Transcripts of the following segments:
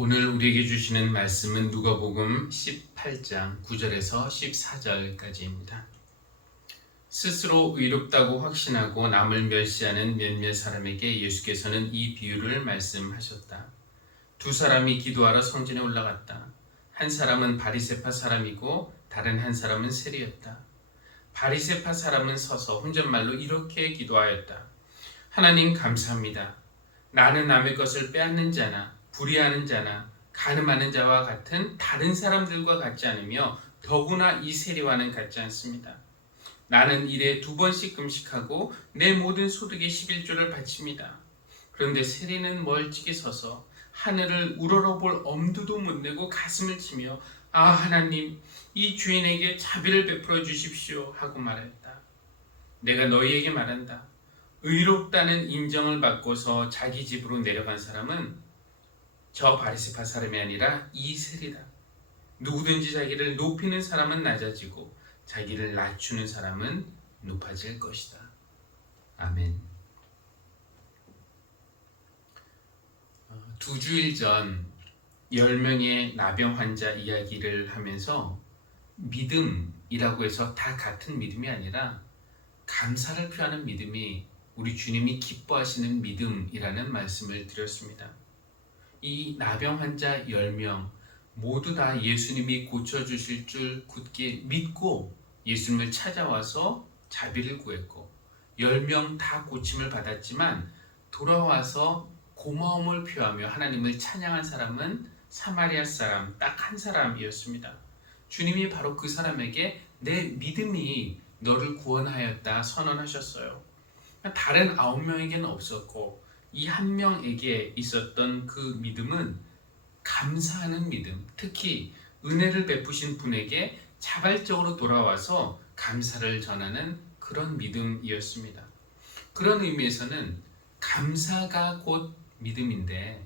오늘 우리에게 주시는 말씀은 누가복음 18장 9절에서 14절까지입니다. 스스로 의롭다고 확신하고 남을 멸시하는 몇몇 사람에게 예수께서는 이 비유를 말씀하셨다. 두 사람이 기도하러 성전에 올라갔다. 한 사람은 바리새파 사람이고 다른 한 사람은 세리였다. 바리새파 사람은 서서 혼잣말로 이렇게 기도하였다. 하나님 감사합니다. 나는 남의 것을 빼앗는 자나 불의하는 자나 간음하는 자와 같은 다른 사람들과 같지 않으며 더구나 이 세리와는 같지 않습니다. 나는 일에 2번씩 금식하고 내 모든 소득의 11조를 바칩니다. 그런데 세리는 멀찍이 서서 하늘을 우러러볼 엄두도 못 내고 가슴을 치며 하나님, 이 주인에게 자비를 베풀어 주십시오 하고 말했다. 내가 너희에게 말한다. 의롭다는 인정을 받고서 자기 집으로 내려간 사람은 저 바리새파 사람이 아니라 이 세리다. 누구든지 자기를 높이는 사람은 낮아지고 자기를 낮추는 사람은 높아질 것이다. 아멘. 2주일 전 10명의 나병 환자 이야기를 하면서 믿음이라고 해서 다 같은 믿음이 아니라 감사를 표하는 믿음이 우리 주님이 기뻐하시는 믿음이라는 말씀을 드렸습니다. 이 나병 환자 10명 모두 다 예수님이 고쳐주실 줄 굳게 믿고 예수님을 찾아와서 자비를 구했고 10명 다 고침을 받았지만 돌아와서 고마움을 표하며 하나님을 찬양한 사람은 사마리아 사람 딱 한 사람이었습니다. 주님이 바로 그 사람에게 내 믿음이 너를 구원하였다 선언하셨어요. 다른 9명에게는 없었고 이 한 명에게 있었던 그 믿음은 감사하는 믿음, 특히 은혜를 베푸신 분에게 자발적으로 돌아와서 감사를 전하는 그런 믿음이었습니다. 그런 의미에서는 감사가 곧 믿음인데,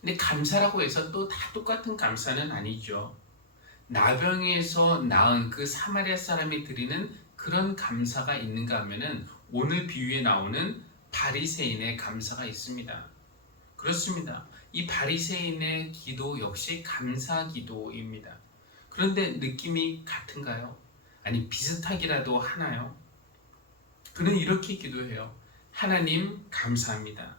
근데 감사라고 해서 또 다 똑같은 감사는 아니죠. 나병에서 나은 그 사마리아 사람이 드리는 그런 감사가 있는가 하면은 오늘 비유에 나오는 바리새인의 감사가 있습니다. 그렇습니다. 이 바리새인의 기도 역시 감사 기도입니다. 그런데 느낌이 같은가요? 아니 비슷하기라도 하나요? 그는 이렇게 기도해요. 하나님 감사합니다.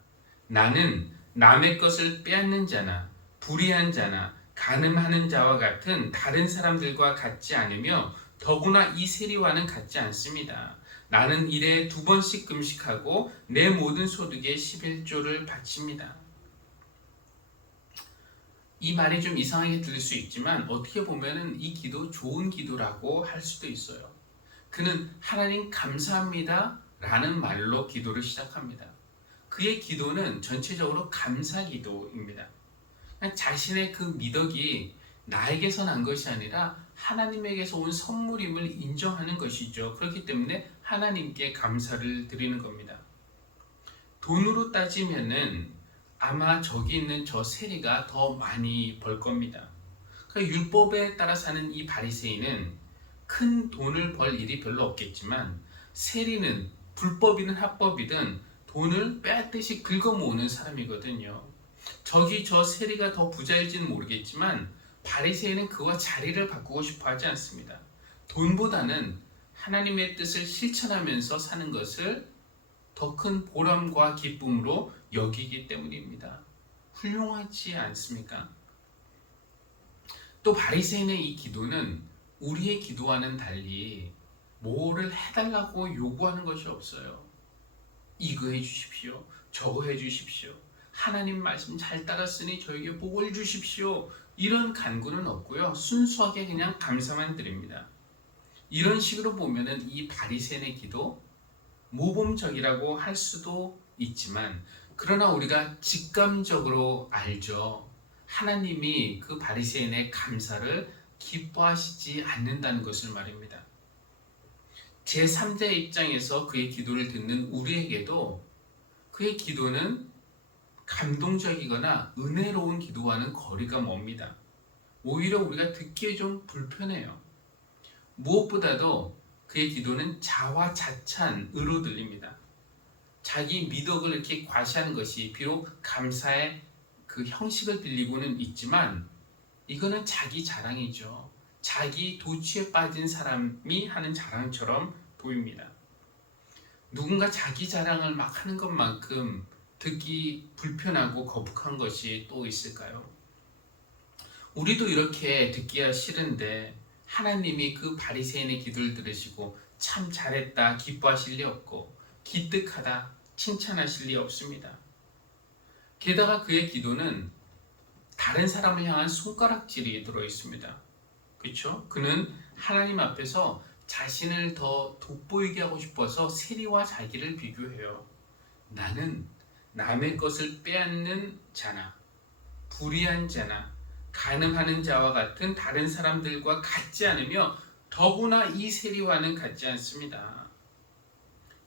나는 남의 것을 빼앗는 자나 불의한 자나 간음하는 자와 같은 다른 사람들과 같지 않으며 더구나 이 세리와는 같지 않습니다. 나는 일에 2번씩 금식하고 내 모든 소득의 11조를 바칩니다. 이 말이 좀 이상하게 들릴 수 있지만 어떻게 보면 이 기도 좋은 기도라고 할 수도 있어요. 그는 하나님 감사합니다 라는 말로 기도를 시작합니다. 그의 기도는 전체적으로 감사 기도입니다. 자신의 그 미덕이 나에게서 난 것이 아니라 하나님에게서 온 선물임을 인정하는 것이죠. 그렇기 때문에 하나님께 감사를 드리는 겁니다. 돈으로 따지면은 아마 저기 있는 저 세리가 더 많이 벌 겁니다. 그러니까 율법에 따라 사는 이 바리새인은 큰 돈을 벌 일이 별로 없겠지만 세리는 불법이든 합법이든 돈을 빼앗듯이 긁어모으는 사람이거든요. 저기 저 세리가 더 부자일지는 모르겠지만 바리새인은 그와 자리를 바꾸고 싶어 하지 않습니다. 돈보다는 하나님의 뜻을 실천하면서 사는 것을 더 큰 보람과 기쁨으로 여기기 때문입니다. 훌륭하지 않습니까? 또 바리새인의 이 기도는 우리의 기도와는 달리 뭐를 해달라고 요구하는 것이 없어요. 이거 해주십시오. 저거 해주십시오. 하나님 말씀 잘 따랐으니 저에게 복을 주십시오. 이런 간구는 없고요. 순수하게 그냥 감사만 드립니다. 이런 식으로 보면은 이 바리새인의 기도 모범적이라고 할 수도 있지만 그러나 우리가 직감적으로 알죠. 하나님이 그 바리새인의 감사를 기뻐하시지 않는다는 것을 말입니다. 제3자의 입장에서 그의 기도를 듣는 우리에게도 그의 기도는 감동적이거나 은혜로운 기도와는 거리가 멉니다. 오히려 우리가 듣기에 좀 불편해요. 무엇보다도 그의 기도는 자화자찬으로 들립니다. 자기 미덕을 이렇게 과시하는 것이 비록 감사의 그 형식을 빌리고는 있지만 이거는 자기 자랑이죠. 자기 도취에 빠진 사람이 하는 자랑처럼 보입니다. 누군가 자기 자랑을 막 하는 것만큼 듣기 불편하고 거북한 것이 또 있을까요? 우리도 이렇게 듣기가 싫은데 하나님이 그 바리새인의 기도를 들으시고 참 잘했다 기뻐하실 리 없고 기특하다 칭찬하실 리 없습니다. 게다가 그의 기도는 다른 사람을 향한 손가락질이 들어있습니다. 그렇죠? 그는 하나님 앞에서 자신을 더 돋보이게 하고 싶어서 세리와 자기를 비교해요. 나는 남의 것을 빼앗는 자나 불의한 자나 간음하는 자와 같은 다른 사람들과 같지 않으며 더구나 이 세리와는 같지 않습니다.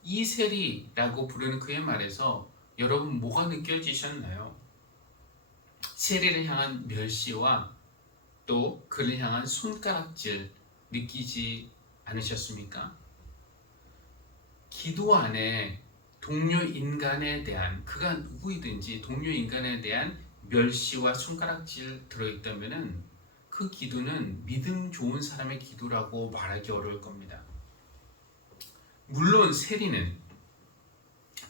이 세리라고 부르는 그의 말에서 여러분 뭐가 느껴지셨나요? 세리를 향한 멸시와 또 그를 향한 손가락질 느끼지 않으셨습니까? 기도 안에 동료 인간에 대한 그가 누구이든지 동료 인간에 대한 멸시와 손가락질 들어있다면 그 기도는 믿음 좋은 사람의 기도라고 말하기 어려울 겁니다. 물론 세리는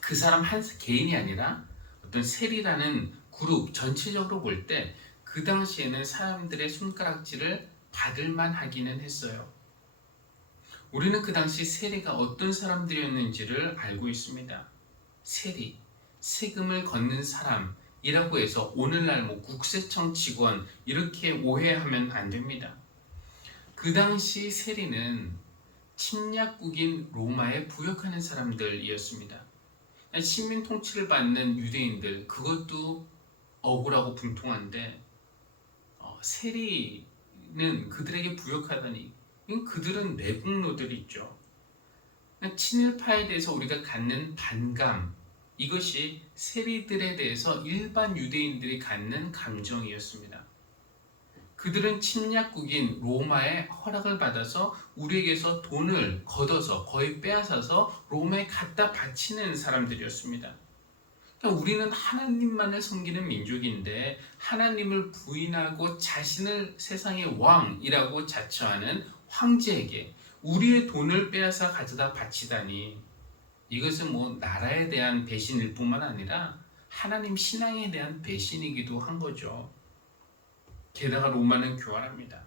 그 사람 한 개인이 아니라 어떤 세리라는 그룹 전체적으로 볼 때 그 당시에는 사람들의 손가락질을 받을만 하기는 했어요. 우리는 그 당시 세리가 어떤 사람들이었는지를 알고 있습니다. 세리, 세금을 걷는 사람이라고 해서 오늘날 국세청 직원 이렇게 오해하면 안 됩니다. 그 당시 세리는 침략국인 로마에 부역하는 사람들이었습니다. 식민 통치를 받는 유대인들 그것도 억울하고 분통한데 세리는 그들에게 부역하다니 그들은 내국노들이 있죠. 친일파에 대해서 우리가 갖는 반감 이것이 세리들에 대해서 일반 유대인들이 갖는 감정이었습니다. 그들은 침략국인 로마의 허락을 받아서 우리에게서 돈을 걷어서 거의 빼앗아서 로마에 갖다 바치는 사람들이었습니다. 그러니까 우리는 하나님만을 섬기는 민족인데 하나님을 부인하고 자신을 세상의 왕이라고 자처하는 황제에게 우리의 돈을 빼앗아 가져다 바치다니 이것은 나라에 대한 배신일 뿐만 아니라 하나님 신앙에 대한 배신이기도 한 거죠. 게다가 로마는 교활합니다.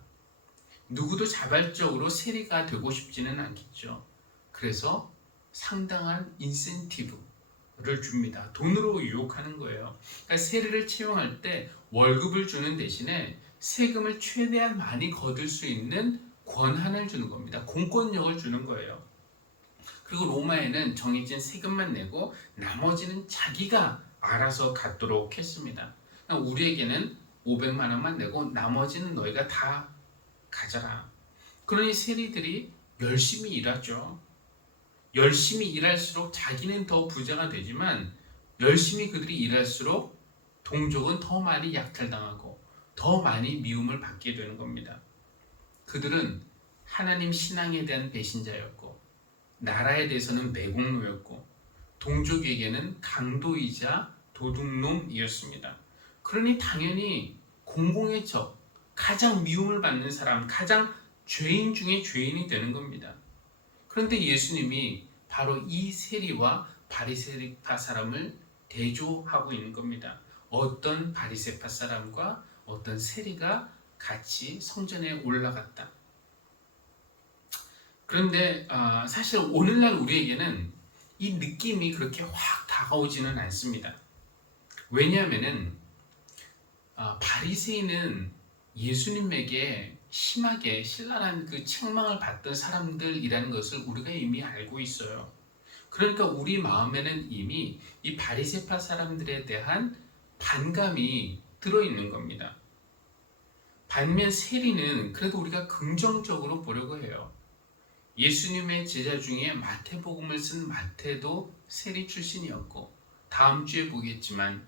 누구도 자발적으로 세리가 되고 싶지는 않겠죠. 그래서 상당한 인센티브를 줍니다. 돈으로 유혹하는 거예요. 그러니까 세리를 채용할 때 월급을 주는 대신에 세금을 최대한 많이 거둘 수 있는 권한을 주는 겁니다. 공권력을 주는 거예요. 그리고 로마에는 정해진 세금만 내고 나머지는 자기가 알아서 갖도록 했습니다. 그러니까 우리에게는 500만 원만 내고 나머지는 너희가 다 가져라. 그러니 세리들이 열심히 일하죠. 열심히 일할수록 자기는 더 부자가 되지만 열심히 그들이 일할수록 동족은 더 많이 약탈당하고 더 많이 미움을 받게 되는 겁니다. 그들은 하나님 신앙에 대한 배신자였고 나라에 대해서는 매국노였고 동족에게는 강도이자 도둑놈이었습니다. 그러니 당연히 공공의 적, 가장 미움을 받는 사람, 가장 죄인 중에 죄인이 되는 겁니다. 그런데 예수님이 바로 이 세리와 바리새파 사람을 대조하고 있는 겁니다. 어떤 바리새파 사람과 어떤 세리가 같이 성전에 올라갔다. 그런데 사실 오늘날 우리에게는 이 느낌이 그렇게 확 다가오지는 않습니다. 왜냐하면은 바리새인은 예수님에게 심하게 신랄한 그 책망을 받던 사람들이라는 것을 우리가 이미 알고 있어요. 그러니까 우리 마음에는 이미 이 바리새파 사람들에 대한 반감이 들어있는 겁니다. 반면 세리는 그래도 우리가 긍정적으로 보려고 해요. 예수님의 제자 중에 마태복음을 쓴 마태도 세리 출신이었고 다음 주에 보겠지만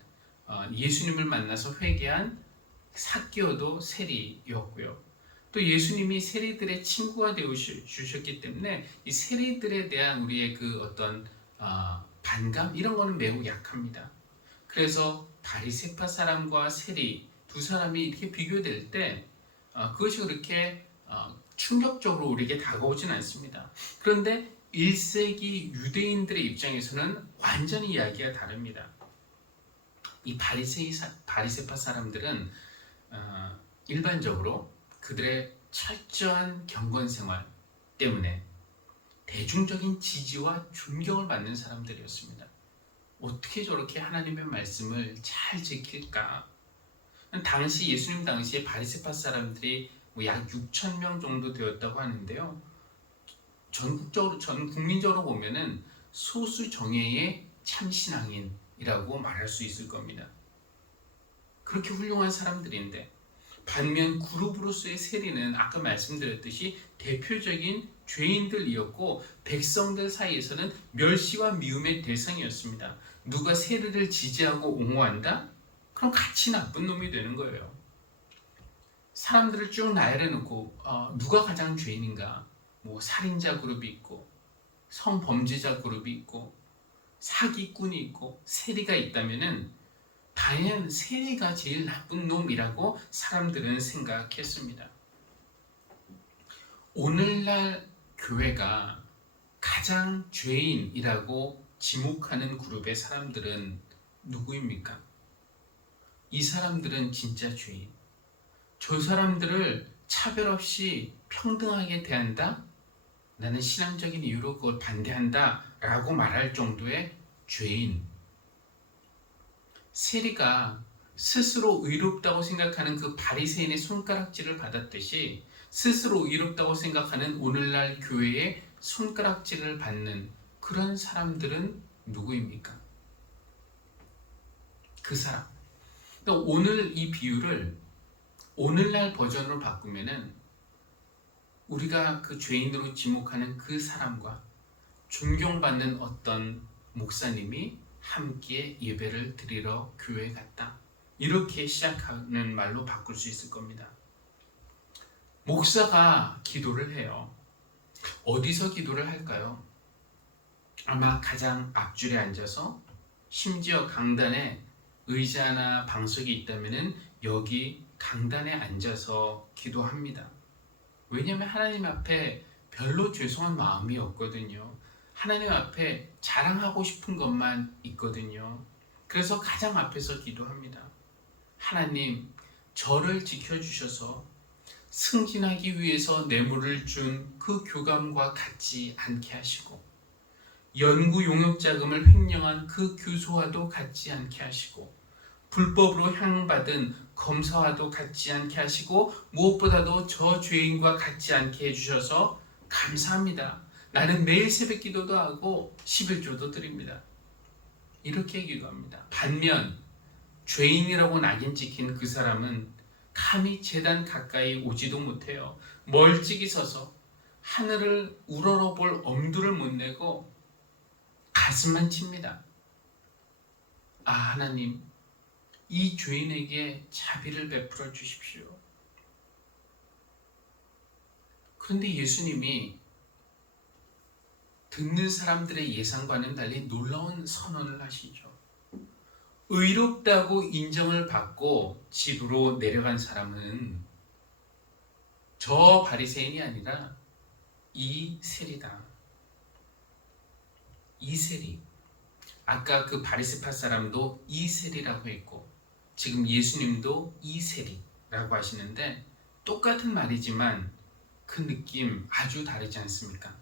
예수님을 만나서 회개한 삭개오도 세리였고요. 또 예수님이 세리들의 친구가 되어 주셨기 때문에 이 세리들에 대한 우리의 그 어떤 반감 이런 거는 매우 약합니다. 그래서 바리새파 사람과 세리 두 사람이 이렇게 비교될 때 그것이 그렇게 충격적으로 우리에게 다가오진 않습니다. 그런데 1세기 유대인들의 입장에서는 완전히 이야기가 다릅니다. 이 바리새파 사람들은 일반적으로 그들의 철저한 경건 생활 때문에 대중적인 지지와 존경을 받는 사람들이었습니다. 어떻게 저렇게 하나님의 말씀을 잘 지킬까? 당시 예수님 당시에 바리새파 사람들이 약 6천 명 정도 되었다고 하는데요. 전 국민적으로 보면은 소수 정예의 참신앙인이라고 말할 수 있을 겁니다. 그렇게 훌륭한 사람들인데 반면 그룹으로서의 세리는 아까 말씀드렸듯이 대표적인 죄인들이었고 백성들 사이에서는 멸시와 미움의 대상이었습니다. 누가 세리를 지지하고 옹호한다? 그럼 같이 나쁜 놈이 되는 거예요. 사람들을 쭉 나열해 놓고 누가 가장 죄인인가? 뭐 살인자 그룹이 있고 성범죄자 그룹이 있고 사기꾼이 있고 세리가 있다면은 과연 세리가 제일 나쁜 놈이라고 사람들은 생각했습니다. 오늘날 교회가 가장 죄인이라고 지목하는 그룹의 사람들은 누구입니까? 이 사람들은 진짜 죄인. 저 사람들을 차별 없이 평등하게 대한다? 나는 신앙적인 이유로 그걸 반대한다 라고 말할 정도의 죄인. 세리가 스스로 의롭다고 생각하는 그 바리새인의 손가락질을 받았듯이 스스로 의롭다고 생각하는 오늘날 교회의 손가락질을 받는 그런 사람들은 누구입니까? 그 사람. 그러니까 오늘 이 비유를 오늘날 버전으로 바꾸면은 우리가 그 죄인으로 지목하는 그 사람과 존경받는 어떤 목사님이 함께 예배를 드리러 교회에 갔다. 이렇게 시작하는 말로 바꿀 수 있을 겁니다. 목사가 기도를 해요. 어디서 기도를 할까요? 아마 가장 앞줄에 앉아서 심지어 강단에 의자나 방석이 있다면 여기 강단에 앉아서 기도합니다. 왜냐하면 하나님 앞에 별로 죄송한 마음이 없거든요. 하나님 앞에 자랑하고 싶은 것만 있거든요. 그래서 가장 앞에서 기도합니다. 하나님, 저를 지켜주셔서 승진하기 위해서 뇌물을 준 그 교감과 같지 않게 하시고 연구 용역 자금을 횡령한 그 교수와도 같지 않게 하시고 불법으로 향받은 검사와도 같지 않게 하시고 무엇보다도 저 죄인과 같지 않게 해주셔서 감사합니다. 나는 매일 새벽 기도도 하고 11조도 드립니다. 이렇게 기도합니다. 반면 죄인이라고 낙인 찍힌 그 사람은 감히 제단 가까이 오지도 못해요. 멀찍이 서서 하늘을 우러러볼 엄두를 못 내고 가슴만 칩니다. 아, 하나님, 이 죄인에게 자비를 베풀어 주십시오. 그런데 예수님이 듣는 사람들의 예상과는 달리 놀라운 선언을 하시죠. 의롭다고 인정을 받고 집으로 내려간 사람은 저 바리새인이 아니라 이 세리다. 이 세리. 아까 그 바리새파 사람도 이 세리라고 했고 지금 예수님도 이 세리라고 하시는데 똑같은 말이지만 그 느낌 아주 다르지 않습니까?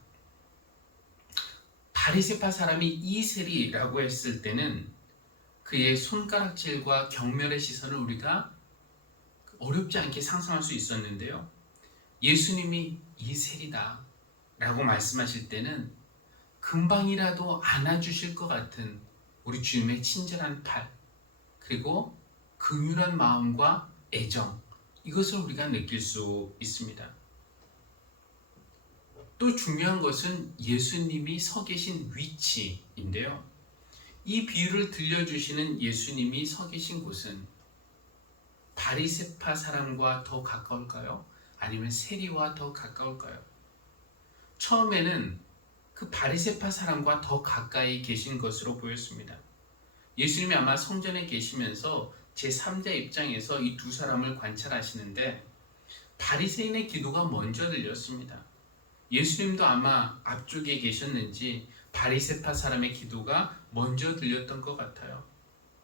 바리새파 사람이 이 세리라고 했을 때는 그의 손가락질과 경멸의 시선을 우리가 어렵지 않게 상상할 수 있었는데요. 예수님이 이 세리다 라고 말씀하실 때는 금방이라도 안아주실 것 같은 우리 주님의 친절한 팔 그리고 긍휼한 마음과 애정 이것을 우리가 느낄 수 있습니다. 또 중요한 것은 예수님이 서 계신 위치인데요. 이 비유를 들려주시는 예수님이 서 계신 곳은 바리새파 사람과 더 가까울까요? 아니면 세리와 더 가까울까요? 처음에는 그 바리새파 사람과 더 가까이 계신 것으로 보였습니다. 예수님이 아마 성전에 계시면서 제3자 입장에서 이 두 사람을 관찰하시는데 바리새인의 기도가 먼저 들렸습니다. 예수님도 아마 앞쪽에 계셨는지 바리새파 사람의 기도가 먼저 들렸던 것 같아요.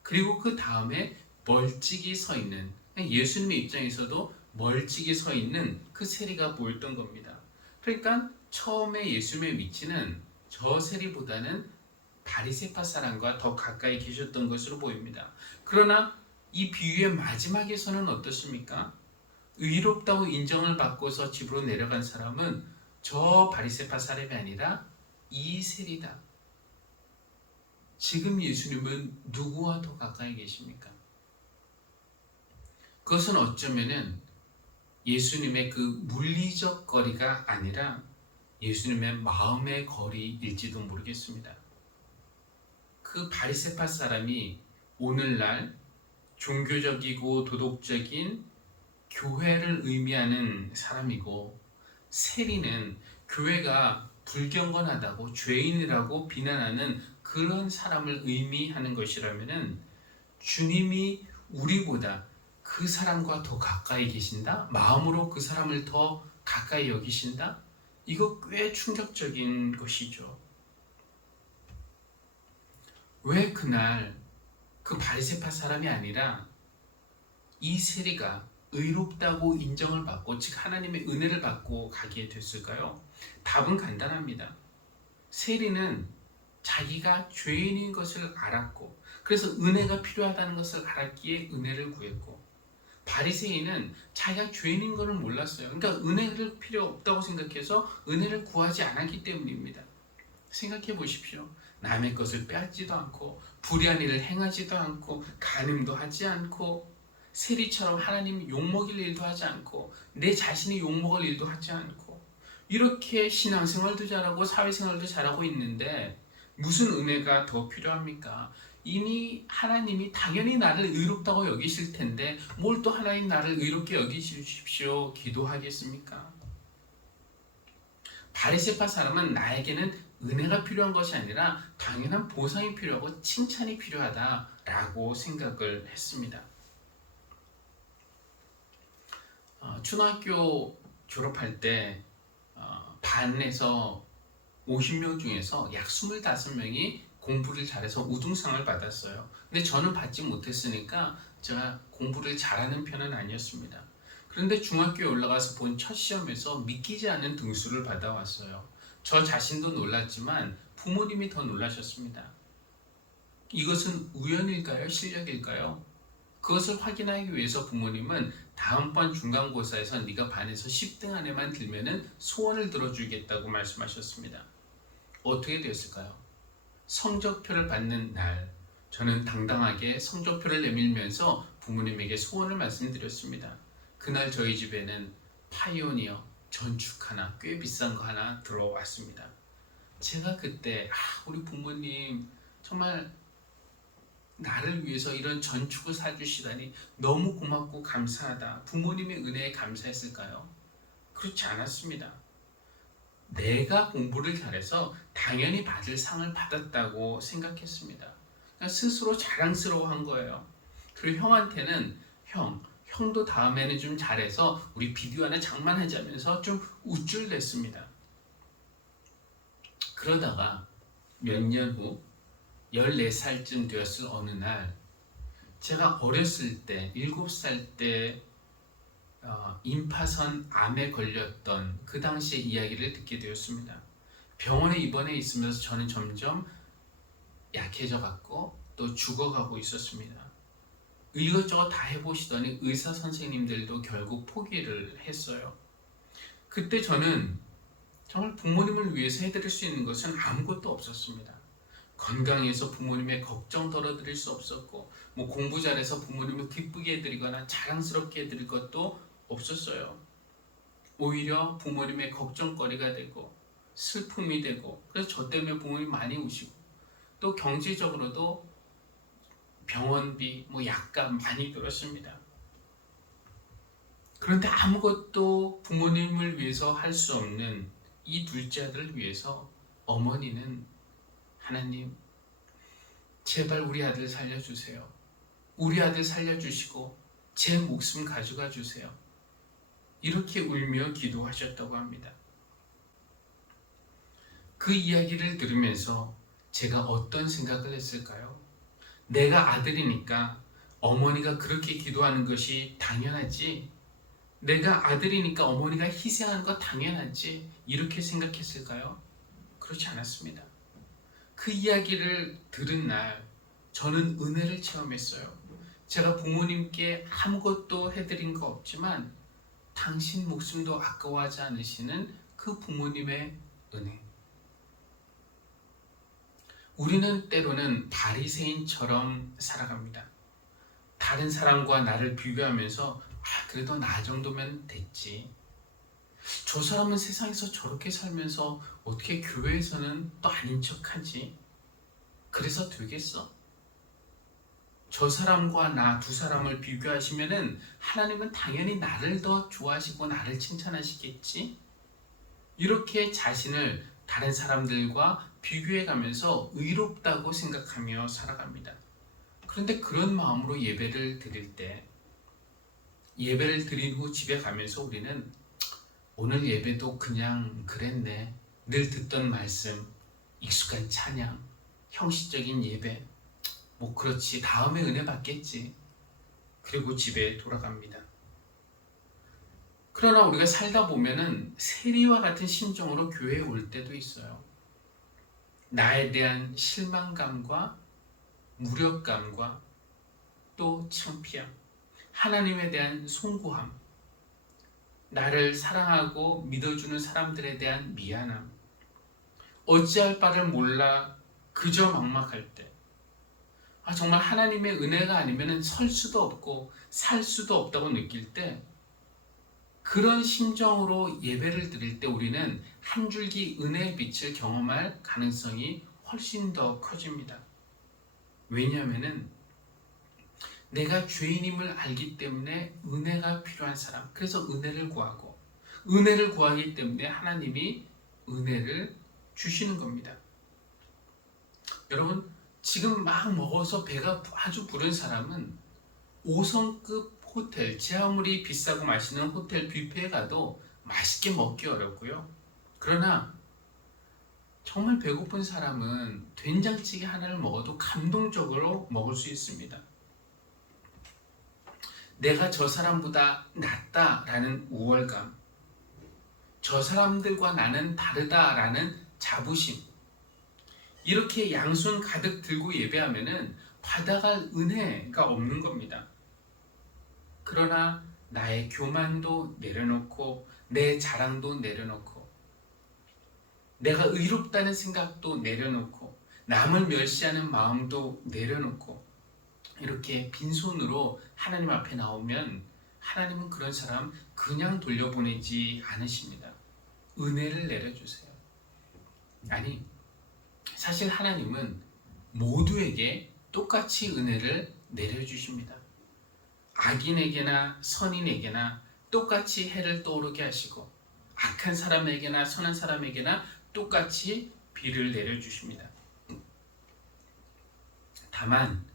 그리고 그 다음에 멀찍이 서 있는, 예수님의 입장에서도 멀찍이 서 있는 그 세리가 보였던 겁니다. 그러니까 처음에 예수님의 위치는 저 세리보다는 바리새파 사람과 더 가까이 계셨던 것으로 보입니다. 그러나 이 비유의 마지막에서는 어떻습니까? 의롭다고 인정을 받고서 집으로 내려간 사람은 저 바리새파 사람이 아니라 이 세리다. 지금 예수님은 누구와 더 가까이 계십니까? 그것은 어쩌면은 예수님의 그 물리적 거리가 아니라 예수님의 마음의 거리일지도 모르겠습니다. 그 바리새파 사람이 오늘날 종교적이고 도덕적인 교회를 의미하는 사람이고, 세리는 교회가 불경건하다고 죄인이라고 비난하는 그런 사람을 의미하는 것이라면은 주님이 우리보다 그 사람과 더 가까이 계신다? 마음으로 그 사람을 더 가까이 여기신다? 이거 꽤 충격적인 것이죠. 왜 그날 그 바리새파 사람이 아니라 이 세리가 의롭다고 인정을 받고, 즉 하나님의 은혜를 받고 가게 됐을까요? 답은 간단합니다. 세리는 자기가 죄인인 것을 알았고, 그래서 은혜가 필요하다는 것을 알았기에 은혜를 구했고, 바리새인은 자기가 죄인인 것을 몰랐어요. 그러니까 은혜를 필요 없다고 생각해서 은혜를 구하지 않았기 때문입니다. 생각해 보십시오. 남의 것을 빼앗지도 않고, 불의한 일을 행하지도 않고, 간음도 하지 않고, 세리처럼 하나님 욕먹일 일도 하지 않고, 내 자신이 욕먹을 일도 하지 않고, 이렇게 신앙생활도 잘하고 사회생활도 잘하고 있는데 무슨 은혜가 더 필요합니까? 이미 하나님이 당연히 나를 의롭다고 여기실 텐데 뭘 또 하나님 나를 의롭게 여기십시오 기도하겠습니까? 바리새파 사람은 나에게는 은혜가 필요한 것이 아니라 당연한 보상이 필요하고 칭찬이 필요하다라고 생각을 했습니다. 초등학교 졸업할 때 반에서 50명 중에서 약 25명이 공부를 잘해서 우등상을 받았어요. 근데 저는 받지 못했으니까 제가 공부를 잘하는 편은 아니었습니다. 그런데 중학교에 올라가서 본 첫 시험에서 믿기지 않는 등수를 받아왔어요. 저 자신도 놀랐지만 부모님이 더 놀라셨습니다. 이것은 우연일까요? 실력일까요? 그것을 확인하기 위해서 부모님은 다음번 중간고사에서 네가 반에서 10등 안에만 들면은 소원을 들어주겠다고 말씀하셨습니다. 어떻게 됐을까요? 성적표를 받는 날, 저는 당당하게 성적표를 내밀면서 부모님에게 소원을 말씀드렸습니다. 그날 저희 집에는 파이오니어 전축 하나, 꽤 비싼 거 하나 들어왔습니다. 제가 그때 우리 부모님 정말 나를 위해서 이런 전축을 사주시다니 너무 고맙고 감사하다. 부모님의 은혜에 감사했을까요? 그렇지 않았습니다. 내가 공부를 잘해서 당연히 받을 상을 받았다고 생각했습니다. 그러니까 스스로 자랑스러워한 거예요. 그리고 형한테는 형도 다음에는 좀 잘해서 우리 비디오 하나 장만하자면서 좀 우쭐댔습니다. 그러다가 몇 년 후 14살쯤 되었을 어느 날, 제가 어렸을 때 7살 때 임파선 암에 걸렸던 그 당시의 이야기를 듣게 되었습니다. 병원에 입원해 있으면서 저는 점점 약해져 갔고 또 죽어가고 있었습니다. 이것저것 다 해보시더니 의사 선생님들도 결국 포기를 했어요. 그때 저는 정말 부모님을 위해서 해드릴 수 있는 것은 아무것도 없었습니다. 건강해서 부모님의 걱정 덜어드릴 수 없었고, 공부 잘해서 부모님을 기쁘게 해드리거나 자랑스럽게 해드릴 것도 없었어요. 오히려 부모님의 걱정거리가 되고 슬픔이 되고, 그래서 저 때문에 부모님 많이 우시고, 또 경제적으로도 병원비, 약값 많이 들었습니다. 그런데 아무것도 부모님을 위해서 할 수 없는 이 둘째 아들을 위해서 어머니는 하나님, 제발 우리 아들 살려주세요. 우리 아들 살려주시고 제 목숨 가져가 주세요. 이렇게 울며 기도하셨다고 합니다. 그 이야기를 들으면서 제가 어떤 생각을 했을까요? 내가 아들이니까 어머니가 그렇게 기도하는 것이 당연하지, 내가 아들이니까 어머니가 희생하는 거 당연하지, 이렇게 생각했을까요? 그렇지 않았습니다. 그 이야기를 들은 날 저는 은혜를 체험했어요. 제가 부모님께 아무것도 해드린 거 없지만 당신 목숨도 아까워하지 않으시는 그 부모님의 은혜. 우리는 때로는 바리새인처럼 살아갑니다. 다른 사람과 나를 비교하면서 그래도 나 정도면 됐지. 저 사람은 세상에서 저렇게 살면서 어떻게 교회에서는 또 아닌 척하지? 그래서 되겠어? 저 사람과 나 두 사람을 비교하시면은 하나님은 당연히 나를 더 좋아하시고 나를 칭찬하시겠지? 이렇게 자신을 다른 사람들과 비교해 가면서 의롭다고 생각하며 살아갑니다. 그런데 그런 마음으로 예배를 드릴 때, 예배를 드린 후 집에 가면서 우리는 오늘 예배도 그냥 그랬네, 늘 듣던 말씀, 익숙한 찬양, 형식적인 예배, 뭐 그렇지, 다음에 은혜 받겠지, 그리고 집에 돌아갑니다. 그러나 우리가 살다 보면은 세리와 같은 심정으로 교회에 올 때도 있어요. 나에 대한 실망감과 무력감과 또 창피함, 하나님에 대한 송구함, 나를 사랑하고 믿어주는 사람들에 대한 미안함, 어찌할 바를 몰라 그저 막막할 때, 정말 하나님의 은혜가 아니면 설 수도 없고 살 수도 없다고 느낄 때, 그런 심정으로 예배를 드릴 때 우리는 한 줄기 은혜의 빛을 경험할 가능성이 훨씬 더 커집니다. 왜냐하면 내가 죄인임을 알기 때문에 은혜가 필요한 사람, 그래서 은혜를 구하고, 은혜를 구하기 때문에 하나님이 은혜를 주시는 겁니다. 여러분, 지금 막 먹어서 배가 아주 부른 사람은 5성급 호텔, 제 아무리 비싸고 맛있는 호텔 뷔페에 가도 맛있게 먹기 어렵고요. 그러나 정말 배고픈 사람은 된장찌개 하나를 먹어도 감동적으로 먹을 수 있습니다. 내가 저 사람보다 낫다라는 우월감, 저 사람들과 나는 다르다라는 자부심, 이렇게 양손 가득 들고 예배하면은 받아갈 은혜가 없는 겁니다. 그러나 나의 교만도 내려놓고 내 자랑도 내려놓고 내가 의롭다는 생각도 내려놓고 남을 멸시하는 마음도 내려놓고 이렇게 빈손으로 하나님 앞에 나오면 하나님은 그런 사람 그냥 돌려보내지 않으십니다. 은혜를 내려주세요. 아니, 사실 하나님은 모두에게 똑같이 은혜를 내려주십니다. 악인에게나 선인에게나 똑같이 해를 떠오르게 하시고 악한 사람에게나 선한 사람에게나 똑같이 비를 내려주십니다. 다만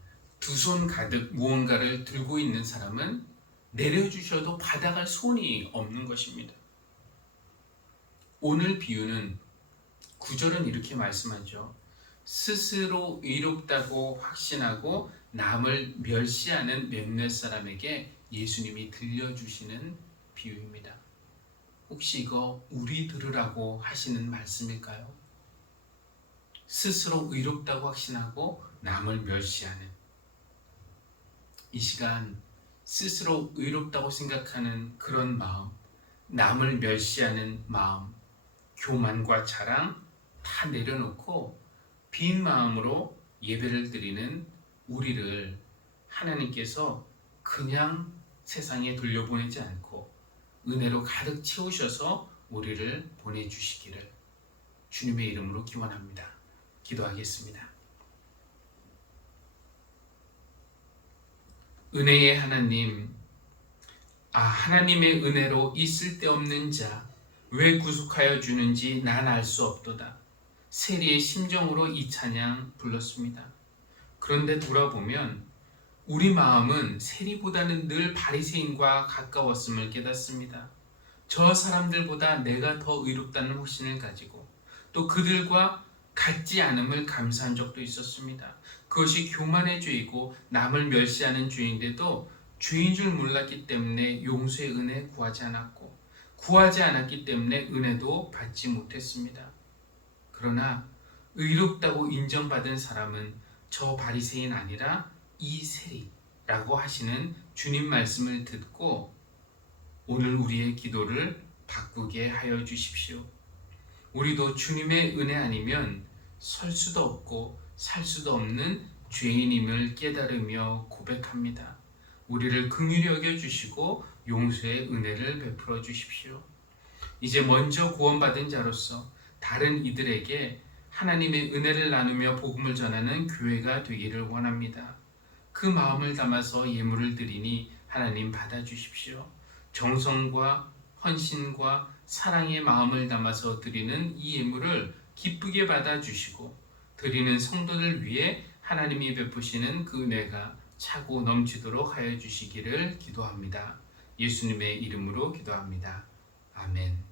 두 손 가득 무언가를 들고 있는 사람은 내려주셔도 받아갈 손이 없는 것입니다. 오늘 비유는 9절은 이렇게 말씀하죠. 스스로 의롭다고 확신하고 남을 멸시하는 몇몇 사람에게 예수님이 들려주시는 비유입니다. 혹시 이거 우리 들으라고 하시는 말씀일까요? 스스로 의롭다고 확신하고 남을 멸시하는, 이 시간 스스로 의롭다고 생각하는 그런 마음, 남을 멸시하는 마음, 교만과 자랑 다 내려놓고 빈 마음으로 예배를 드리는 우리를 하나님께서 그냥 세상에 돌려보내지 않고 은혜로 가득 채우셔서 우리를 보내주시기를 주님의 이름으로 기원합니다. 기도하겠습니다. 은혜의 하나님, 하나님의 은혜로 이 쓸데없는 자 왜 구속하여 주는지 난 알 수 없도다. 세리의 심정으로 이 찬양 불렀습니다. 그런데 돌아보면 우리 마음은 세리보다는 늘 바리새인과 가까웠음을 깨닫습니다. 저 사람들보다 내가 더 의롭다는 확신을 가지고 또 그들과 같지 않음을 감사한 적도 있었습니다. 그것이 교만의 죄이고 남을 멸시하는 죄인데도 죄인 줄 몰랐기 때문에 용서의 은혜 구하지 않았고 구하지 않았기 때문에 은혜도 받지 못했습니다. 그러나 의롭다고 인정받은 사람은 저 바리새인 아니라 이 세리라고 하시는 주님 말씀을 듣고 오늘 우리의 기도를 바꾸게 하여 주십시오. 우리도 주님의 은혜 아니면 설 수도 없고 살 수도 없는 죄인임을 깨달으며 고백합니다. 우리를 긍휼히 여겨 주시고 용서의 은혜를 베풀어 주십시오. 이제 먼저 구원받은 자로서 다른 이들에게 하나님의 은혜를 나누며 복음을 전하는 교회가 되기를 원합니다. 그 마음을 담아서 예물을 드리니 하나님 받아주십시오. 정성과 헌신과 사랑의 마음을 담아서 드리는 이 예물을 기쁘게 받아주시고 드리는 성도들 위해 하나님이 베푸시는 그 은혜가 차고 넘치도록 하여 주시기를 기도합니다. 예수님의 이름으로 기도합니다. 아멘.